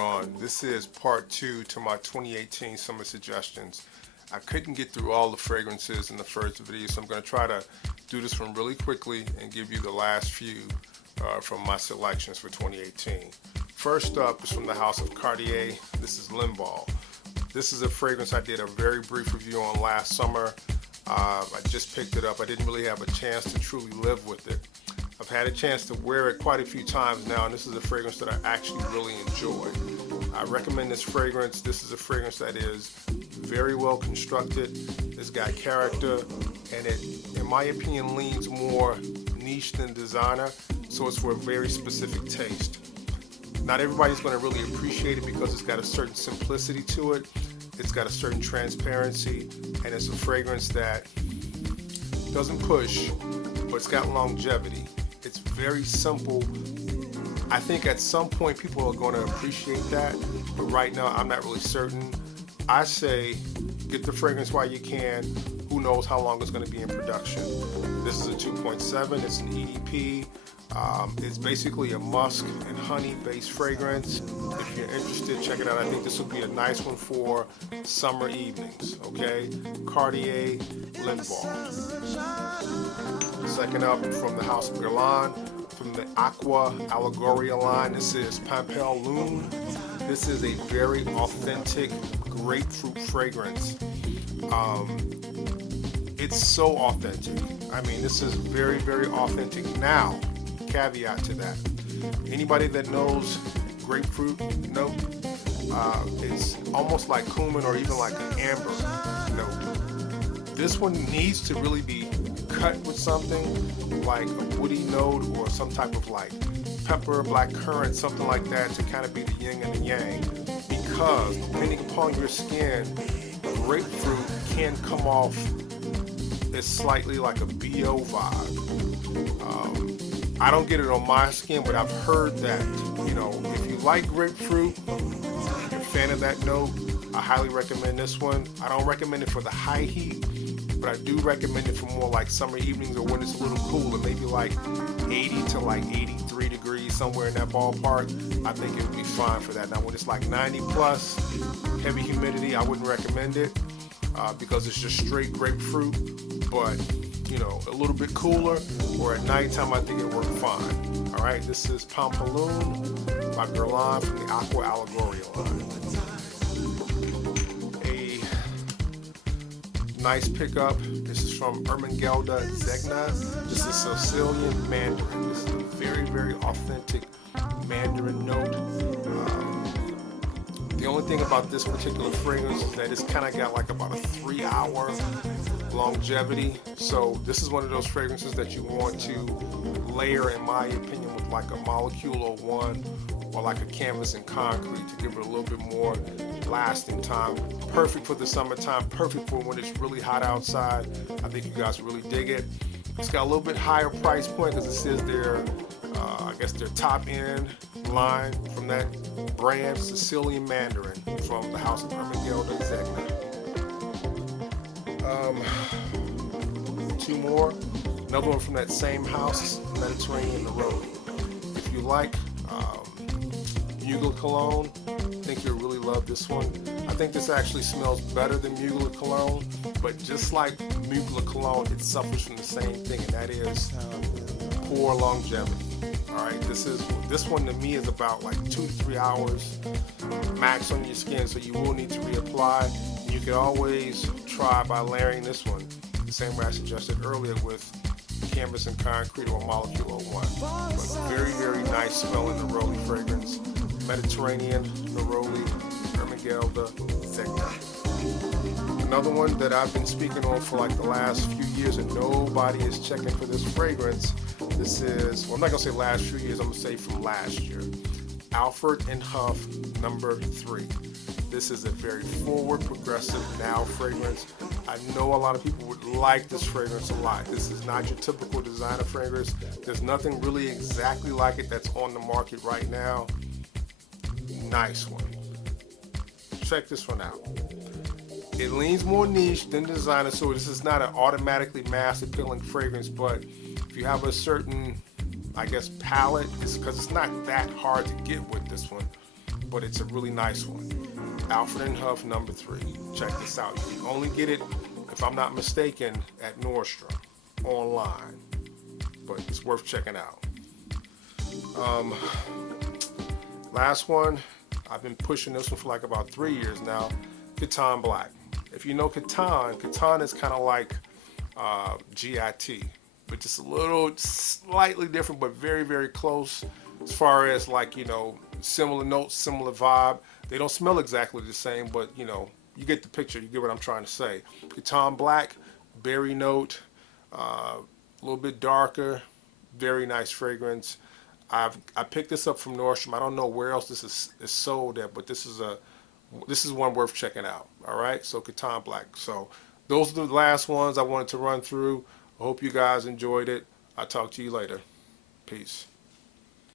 on? This is part 2 to my 2018 summer suggestions. I couldn't get through all the fragrances in the first video, so I'm going to try to do this one really quickly and give you the last few from my selections for 2018. First up is from the house of Cartier. This is Limbal. This is a fragrance I did a very brief review on last summer. I just picked it up. I didn't really have a chance to truly live with it. I've had a chance to wear it quite a few times now, and this is a fragrance that I actually really enjoy. I recommend this fragrance. This is a fragrance that is very well constructed. It's got character, and it, in my opinion, leans more niche than designer, so it's for a very specific taste. Not everybody's going to really appreciate it because it's got a certain simplicity to it. It's got a certain transparency, and it's a fragrance that doesn't push, but it's got longevity. It's very simple. I think at some point people are going to appreciate that, but right now I'm not really certain. I say get the fragrance while you can. Who knows how long it's going to be in production. This is a 2.7. It's an EDP. It's basically a musk and honey based fragrance. If you're interested, check it out. I think this would be a nice one for summer evenings. Okay, Cartier Limbal. Second up, from the house of Guerlain, from the Aqua Allegoria line, this is Pampelune. This is a very authentic grapefruit fragrance. It's so authentic. I mean, this is very, very authentic. Now, caveat to that, anybody that knows grapefruit note, it's almost like cumin or even like an amber note. This one needs to really be cut with something like a woody note or some type of like pepper, black currant, something like that to kind of be the yin and the yang, because depending upon your skin, grapefruit can come off as slightly like a BO vibe. I don't get it on my skin, but I've heard that, you know, if you like grapefruit, if you're a fan of that note, I highly recommend this one. I don't recommend it for the high heat, but I do recommend it for more like summer evenings or when it's a little cooler, maybe like 80 to like 83 degrees, somewhere in that ballpark. I think it would be fine for that. Now when it's like 90 plus, heavy humidity, I wouldn't recommend it because it's just straight grapefruit, but you know, a little bit cooler or at nighttime, I think it worked fine. All right, this is Pampelune by Guerlain from the Aqua Allegoria line. Nice pickup. This is from Ermengelda Zegna. This is Sicilian Mandarin. This is a very, very authentic Mandarin note. The only thing about this particular fragrance is that it's kind of got like about a 3-hour longevity. So this is one of those fragrances that you want to layer, in my opinion, with like a Molecule 01 or like a Canvas and Concrete to give it a little bit more lasting time. Perfect for the summertime, perfect for when it's really hot outside. I think you guys really dig it. It's got a little bit higher price point because it says their, I guess their top end line from that brand, Sicilian Mandarin from the house of Ermengelda Zegna. Two more. Another one from that same house, Mediterranean Neroli. If you like Mugler Cologne, I think you'll really love this one. I think this actually smells better than Mugler Cologne, but just like Mugler Cologne, it suffers from the same thing, and that is poor longevity. All right, this one to me is about like 2 to 3 hours max on your skin, so you will need to reapply. You can always try by layering this one the same way I suggested earlier with Canvas and Concrete or Molecule 01. But very, very nice smelling Neroli fragrance. Mediterranean Neroli, Ermengelda Zegna. Another one that I've been speaking on for like the last few years and nobody is checking for this fragrance. This is, well, I'm not gonna say last few years, I'm gonna say from last year. Alfred and Huff number 3. This is a very forward, progressive now fragrance. I know a lot of people would like this fragrance a lot. This is not your typical designer fragrance. There's nothing really exactly like it that's on the market right now. Nice one. Check this one out. It leans more niche than designer, so this is not an automatically mass appealing fragrance, but if you have a certain, I guess, palette, it's because it's not that hard to get with this one. but it's a really nice one. Alfred and Huff number 3. Check this out. You can only get it, if I'm not mistaken, at Nordstrom online, but it's worth checking out. Last one, I've been pushing this one for like about 3 years now. Catan Black. If you know Catan is kind of like GIT, but just a little slightly different, but very, very close as far as, like, you know, similar notes, similar vibe. They don't smell exactly the same, but, you know, you get the picture. You get what I'm trying to say. Catan Black, berry note, a little bit darker, very nice fragrance. I picked this up from Nordstrom. I don't know where else this is sold at, but this is one worth checking out. All right, so Catan Black. So those are the last ones I wanted to run through. I hope you guys enjoyed it. I'll talk to you later. Peace.